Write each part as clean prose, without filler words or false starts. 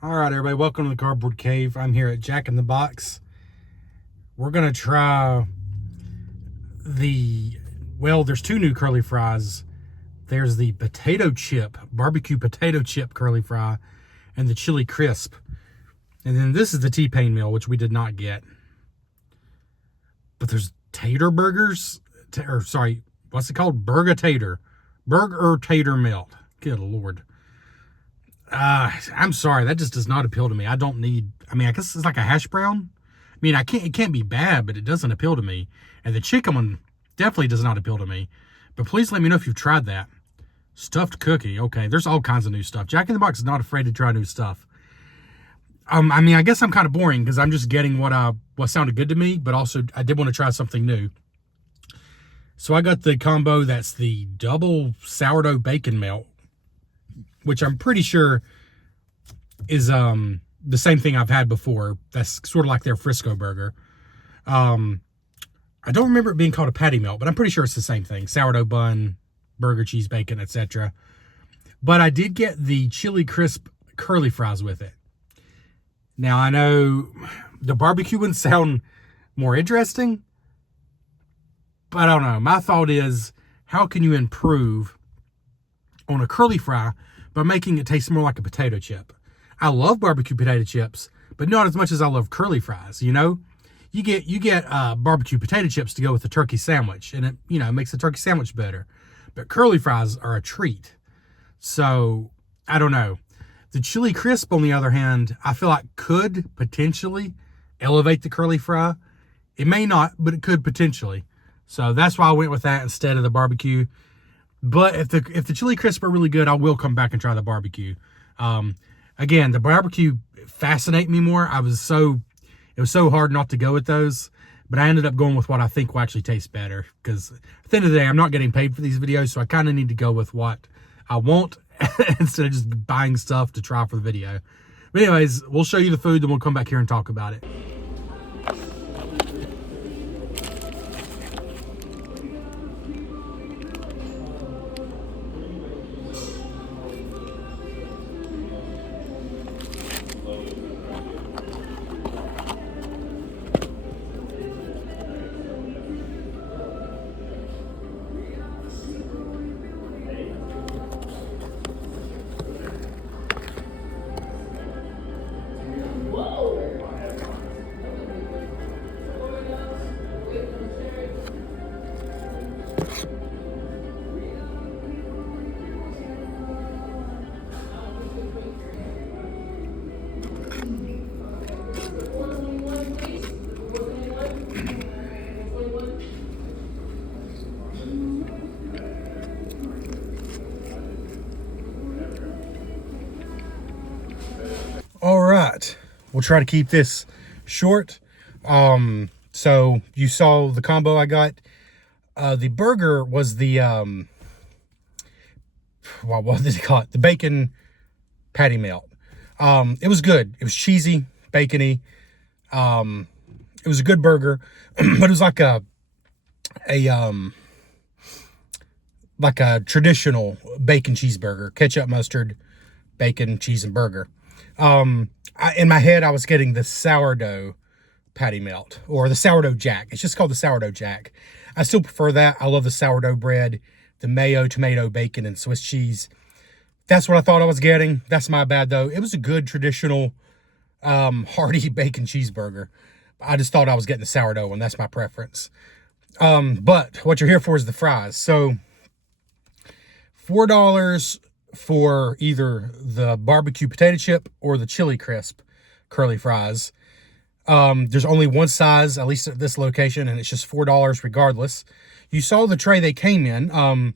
All right, everybody, welcome to the Cardboard Cave. I'm here at Jack in the Box. We're going to try there's two new curly fries. There's the barbecue potato chip curly fry, and the chili crisp. And then this is the T-Pain meal, which we did not get. But there's tater burgers, what's it called? Burger tater melt. Good Lord. I'm sorry, that just does not appeal to me. I guess it's like a hash brown. It can't be bad, but it doesn't appeal to me. And the chicken one definitely does not appeal to me. But please let me know if you've tried that. Stuffed cookie. Okay, there's all kinds of new stuff. Jack in the Box is not afraid to try new stuff. I guess I'm kind of boring because I'm just getting what sounded good to me, but also I did want to try something new. So I got the combo that's the double sourdough bacon melt, which I'm pretty sure is the same thing I've had before. That's sort of like their Frisco burger. I don't remember it being called a patty melt, but I'm pretty sure it's the same thing. Sourdough bun, burger, cheese, bacon, etc. But I did get the chili crisp curly fries with it. Now, I know the barbecue ones sound more interesting, but I don't know. My thought is, how can you improve on a curly fry by making it taste more like a potato chip? I love barbecue potato chips, but not as much as I love curly fries. You know, you get barbecue potato chips to go with the turkey sandwich, and it makes the turkey sandwich better. But curly fries are a treat. So I don't know. The chili crisp, on the other hand, I feel like could potentially elevate the curly fry. It may not, but it could potentially. So that's why I went with that instead of the barbecue. But if the chili crisp are really good, I will come back and try the barbecue. Again, the barbecue fascinate me more. It was so hard not to go with those, but I ended up going with what I think will actually taste better. Because at the end of the day, I'm not getting paid for these videos, so I kind of need to go with what I want instead of just buying stuff to try for the video. But anyways, we'll show you the food, then we'll come back here and talk about it. All right, we'll try to keep this short. So you saw the combo I got. The burger was the what did they call it? The bacon patty melt. It was good. It was cheesy, bacony. It was a good burger, but it was like a traditional bacon cheeseburger, ketchup, mustard, bacon, cheese, and burger. In my head, I was getting the sourdough patty melt, or the sourdough jack. It's just called the sourdough jack. I still prefer that. I love the sourdough bread, the mayo, tomato, bacon, and Swiss cheese. That's what I thought I was getting. That's my bad, though. It was a good traditional hearty bacon cheeseburger. I just thought I was getting the sourdough one. That's my preference. But what you're here for is the fries. So $4 for either the barbecue potato chip or the chili crisp curly fries. There's only one size, at least at this location, and it's just $4 regardless. You saw the tray they came in, and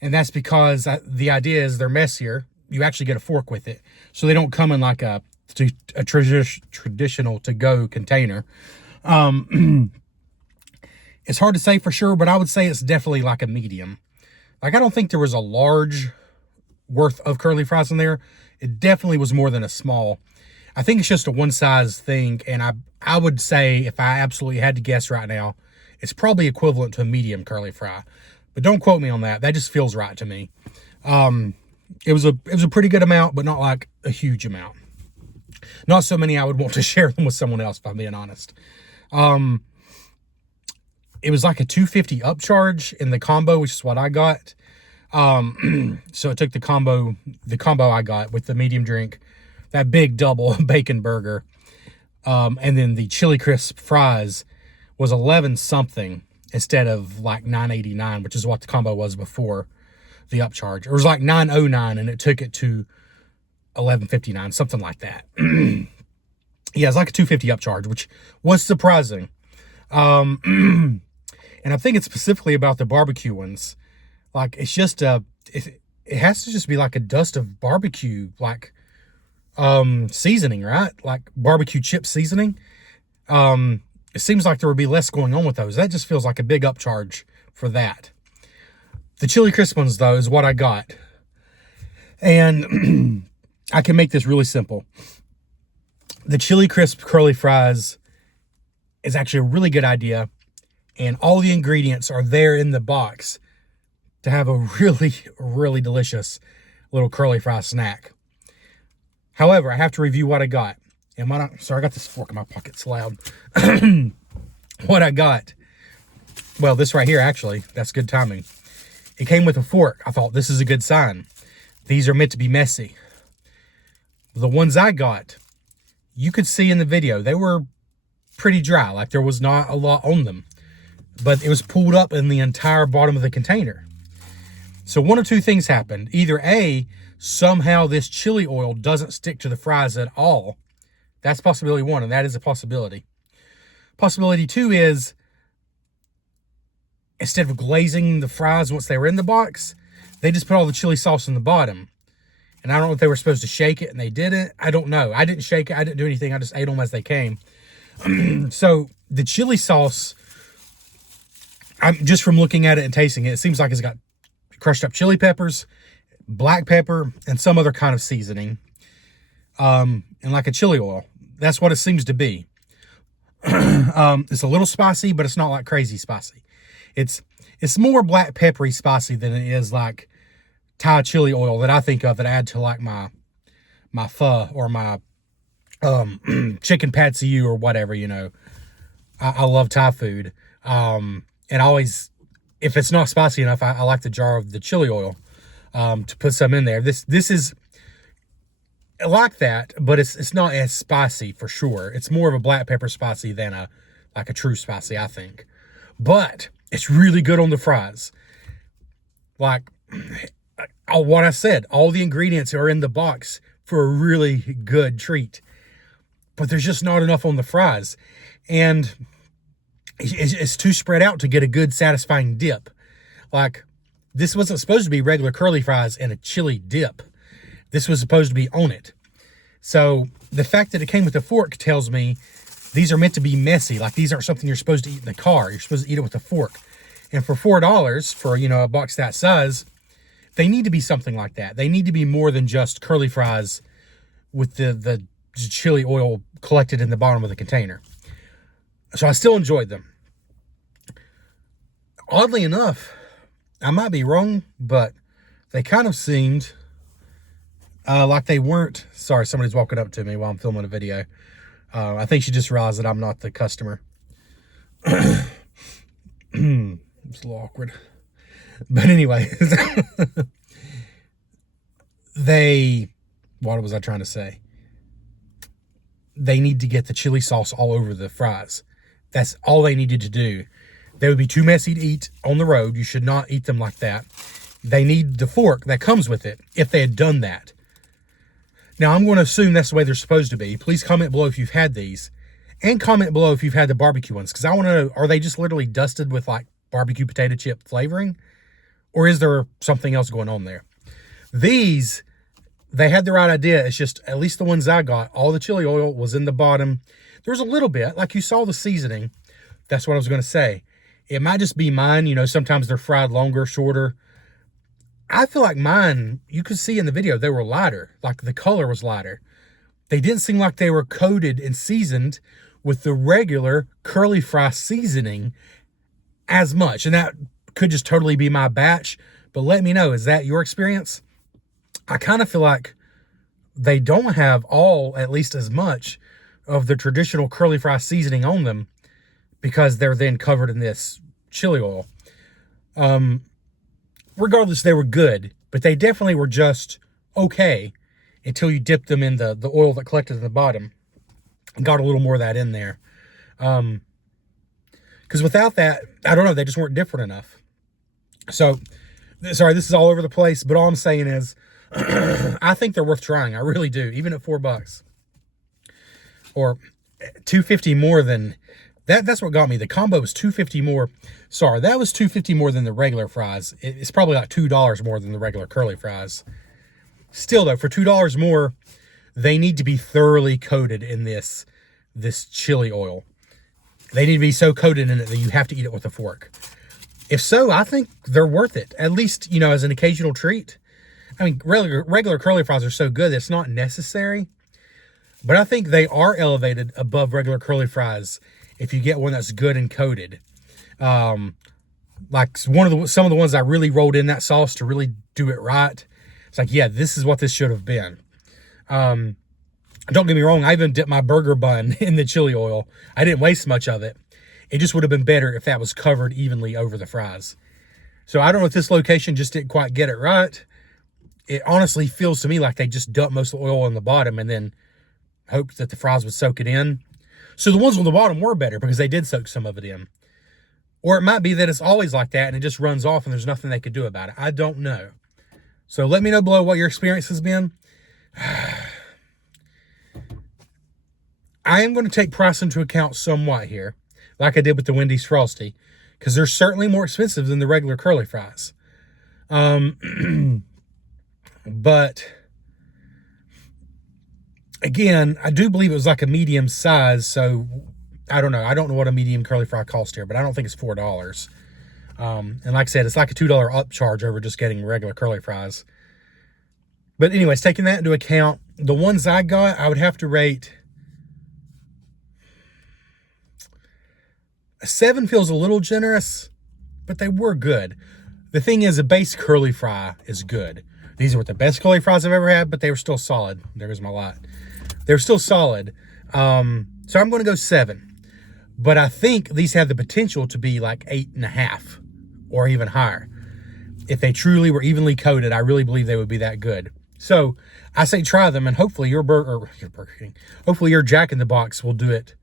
that's because the idea is they're messier. You actually get a fork with it, so they don't come in like a traditional to-go container. It's hard to say for sure, but I would say it's definitely like a medium. Like, I don't think there was a large worth of curly fries in there. It definitely was more than a small. I think it's just a one size thing, and I would say, if I absolutely had to guess right now, it's probably equivalent to a medium curly fry. But don't quote me on that. That just feels right to me. It was a pretty good amount, but not like a huge amount. Not so many I would want to share them with someone else, if I'm being honest. It was like a $2.50 upcharge in the combo, which is what I got. So it took the combo I got with the medium drink, that big double bacon burger, and then the chili crisp fries was 11 something instead of like $9.89, which is what the combo was before the upcharge. It was like $9.09 and it took it to $11.59, something like that. Yeah, it's like a $2.50 upcharge, which was surprising. And I'm thinking specifically about the barbecue ones. Like, it's just it has to just be like a dust of barbecue, like seasoning, right? Like barbecue chip seasoning. It seems like there would be less going on with those. That just feels like a big upcharge for that. The chili crisp ones, though, is what I got. And I can make this really simple. The chili crisp curly fries is actually a really good idea. And all the ingredients are there in the box to have a really, really delicious little curly fry snack. However, I have to review what I got. Sorry, I got this fork in my pocket. It's loud. What I got. Well, this right here, actually, that's good timing. It came with a fork. I thought, this is a good sign. These are meant to be messy. The ones I got, you could see in the video, they were pretty dry. Like, there was not a lot on them. But it was pulled up in the entire bottom of the container. So one of two things happened. Either A, somehow this chili oil doesn't stick to the fries at all. That's possibility one, and that is a possibility. Possibility two is, instead of glazing the fries once they were in the box, they just put all the chili sauce in the bottom. And I don't know if they were supposed to shake it and they didn't. I don't know. I didn't shake it. I didn't do anything. I just ate them as they came. So the chili sauce, I'm just from looking at it and tasting it, it seems like it's got crushed up chili peppers, black pepper, and some other kind of seasoning. And like a chili oil. That's what it seems to be. It's a little spicy, but it's not like crazy spicy. It's more black peppery spicy than it is like Thai chili oil that I think of that I add to like my pho or my chicken pad see ew or whatever, you know. I love Thai food. And always, if it's not spicy enough, I like the jar of the chili oil to put some in there. This is like that, but it's not as spicy for sure. It's more of a black pepper spicy than a true spicy, I think. But it's really good on the fries. Like what I said, all the ingredients are in the box for a really good treat. But there's just not enough on the fries. And it's too spread out to get a good satisfying dip. Like, this wasn't supposed to be regular curly fries and a chili dip. This was supposed to be on it. So the fact that it came with a fork tells me these are meant to be messy. Like, these aren't something you're supposed to eat in the car. You're supposed to eat it with a fork. And for $4 for, a box that size, they need to be something like that. They need to be more than just curly fries with the chili oil collected in the bottom of the container. So I still enjoyed them. Oddly enough, I might be wrong, but they kind of seemed like they weren't. Sorry, somebody's walking up to me while I'm filming a video. I think she just realized that I'm not the customer. It's a little awkward. But anyway, what was I trying to say? They need to get the chili sauce all over the fries. That's all they needed to do. They would be too messy to eat on the road. You should not eat them like that. They need the fork that comes with it if they had done that. Now, I'm going to assume that's the way they're supposed to be. Please comment below if you've had these. And comment below if you've had the barbecue ones. Because I want to know, are they just literally dusted with like barbecue potato chip flavoring? Or is there something else going on there? These, they had the right idea. It's just, at least the ones I got, all the chili oil was in the bottom. There was a little bit, like you saw the seasoning. That's what I was going to say. It might just be mine. Sometimes they're fried longer, shorter. I feel like mine, you could see in the video, they were lighter. Like the color was lighter. They didn't seem like they were coated and seasoned with the regular curly fry seasoning as much. And that could just totally be my batch. But let me know, is that your experience? I kind of feel like they don't have all, at least as much, of the traditional curly fry seasoning on them because they're then covered in this chili oil. Regardless, they were good, but they definitely were just okay until you dipped them in the oil that collected at the bottom and got a little more of that in there. Because without that, I don't know, they just weren't different enough. So, sorry, this is all over the place, but all I'm saying is, I think they're worth trying. I really do, even at $4 or $2.50 more than that. That's what got me. The combo was $2.50 more. Sorry, that was $2.50 more than the regular fries. It's probably like $2 more than the regular curly fries. Still though, for $2 more, they need to be thoroughly coated in this chili oil. They need to be so coated in it that you have to eat it with a fork. If so, I think they're worth it. At least, you know, as an occasional treat. I mean, regular curly fries are so good, it's not necessary. But I think they are elevated above regular curly fries if you get one that's good and coated. Like some of the ones I really rolled in that sauce to really do it right. It's like, yeah, this is what this should have been. Don't get me wrong, I even dipped my burger bun in the chili oil. I didn't waste much of it. It just would have been better if that was covered evenly over the fries. So I don't know if this location just didn't quite get it right. It honestly feels to me like they just dumped most of the oil on the bottom and then hoped that the fries would soak it in. So the ones on the bottom were better because they did soak some of it in. Or it might be that it's always like that and it just runs off and there's nothing they could do about it. I don't know. So let me know below what your experience has been. I am going to take price into account somewhat here, like I did with the Wendy's Frosty, because they're certainly more expensive than the regular curly fries. But again, I do believe it was like a medium size, so I don't know. I don't know what a medium curly fry cost here, but I don't think it's $4. And like I said, it's like a $2 upcharge over just getting regular curly fries. But anyways, taking that into account, the ones I got, I would have to rate a 7. Feels a little generous, but they were good. The thing is, a base curly fry is good. These were the best curly fries I've ever had, but they were still solid. There goes my lot. They were still solid. So I'm going to go 7. But I think these have the potential to be like 8.5 or even higher. If they truly were evenly coated, I really believe they would be that good. So I say try them, and hopefully your Burger King, hopefully your Jack in the Box will do it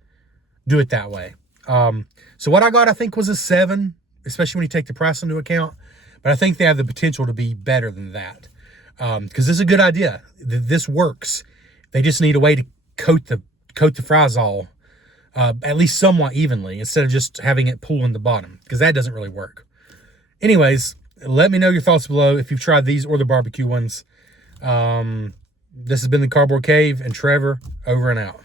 that way. So what I got, I think, was a 7, especially when you take the price into account. But I think they have the potential to be better than that. Because this is a good idea. This works. They just need a way to coat the fries all, at least somewhat evenly, instead of just having it pool in the bottom, because that doesn't really work. Anyways, let me know your thoughts below if you've tried these or the barbecue ones. This has been the Cardboard Cave, and Trevor, over and out.